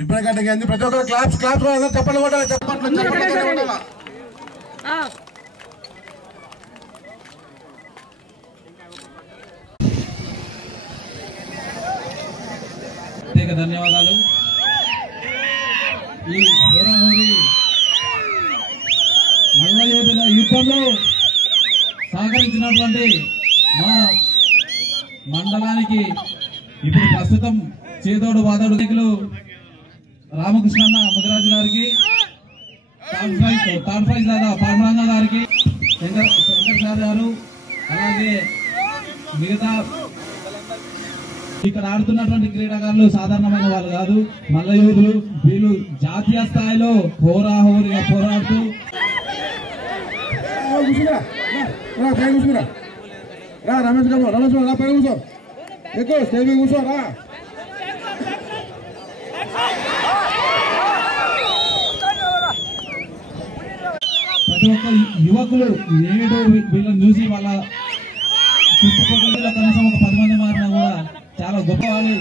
ఇప్పుడే గంటకి ప్రతి ఒక్కరు క్లాప్స్ చెప్పండి కూడా చెప్పండి. ప్రత్యేక ధన్యవాదాలు. ఈ హోరాహోరీ మల్ల యోధుల యుద్ధంలో సహకరించినటువంటి మా మండలానికి ఇప్పుడు ప్రస్తుతం చేదోడు వాదోడు నాయకులు రామకృష్ణన్న ముదిరాజు గారికి, థర్డ్ ప్రైజ్ దాదా పార్మరంగ గారికి, శంకర్ సార్ గారు, అలాగే మిగతా ఇక్కడ ఆడుతున్నటువంటి క్రీడాకారులు సాధారణమైన వాళ్ళు కాదు, మల్ల యోధులు. వీళ్ళు జాతీయ స్థాయిలో హోరాహోరీగా పోరాడుతూ రమేష్ పైన కూర్చో, ఎక్కువ స్టేజ్ మీద కూర్చోరా. ప్రతి ఒక్క యువకులు నేడు వీళ్ళని చూసి వాళ్ళ చుట్టుపక్కల కనీసం ఒక 10 మంది మారినా కూడా చాలా గొప్ప వాళ్ళు.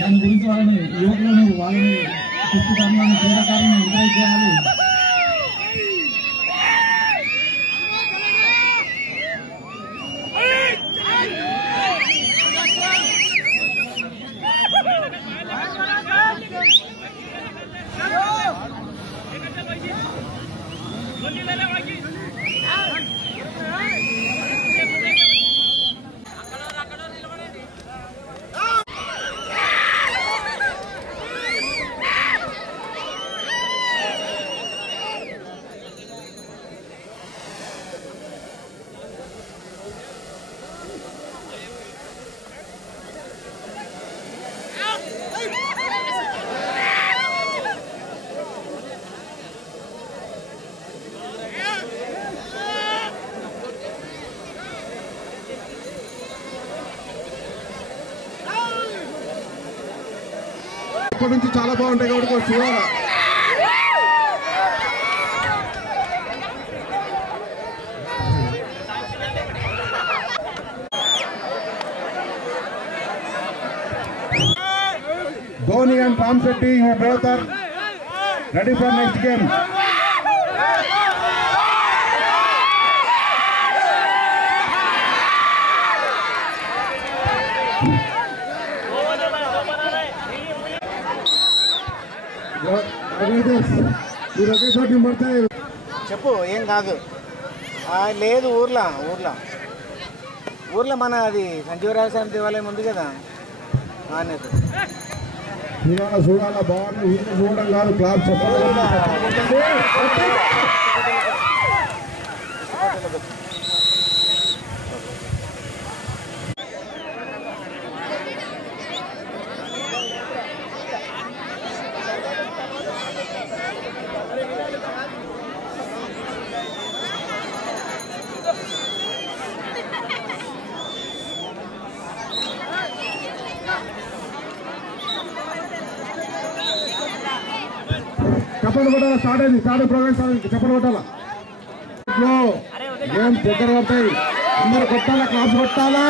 దాని గురించి వాళ్ళని యువకులను వాళ్ళని పుస్తకాలను క్రీడాకారులను ఎంకరేజ్ చేయాలి. ఇప్పటి నుంచి చాలా బాగుంటాయి కాబట్టి చూడాలి. Dhoni and Ram Shetty, who both are ready for next game. చెప్పు, ఏం కాదు. లేదు, ఊర్లో మన అది సంజీవరాజస్వామి దేవాలయం ఉంది కదా, చూడాలా బాగుంది. ఊరిని చూడడం కాదు, క్లాస్ చెప్పండి కొట్టాలా. స్టార్ట్ ప్రోగ్రామ్ చెప్పండి కొట్టాలా. గేమ్ దగ్గర పడతాయి, అందరు కొట్టాలా, క్లాస్ కొట్టాలా.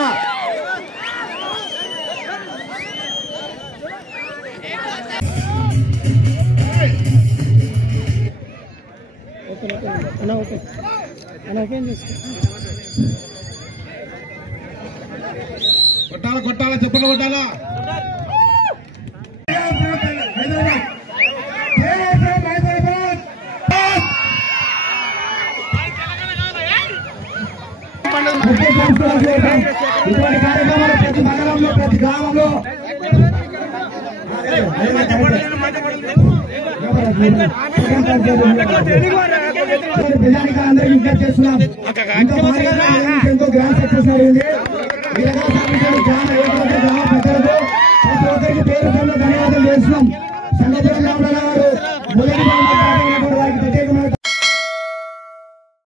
కొట్టాలా చెప్పండి కొట్టాలా. ఇటువంటి కార్యక్రమాలు ప్రతి నగరంలో, ప్రతి గ్రామంలో ప్రజానికాలందరికీ విజ్ఞప్తి చేస్తున్నాం. ఎంతో గ్రాండ్ సక్సెస్ అయింది. ప్రజలకు ప్రతి ఒక్కరికి పేరు ధన్యవాదాలు చేస్తున్నాం. సంఘటన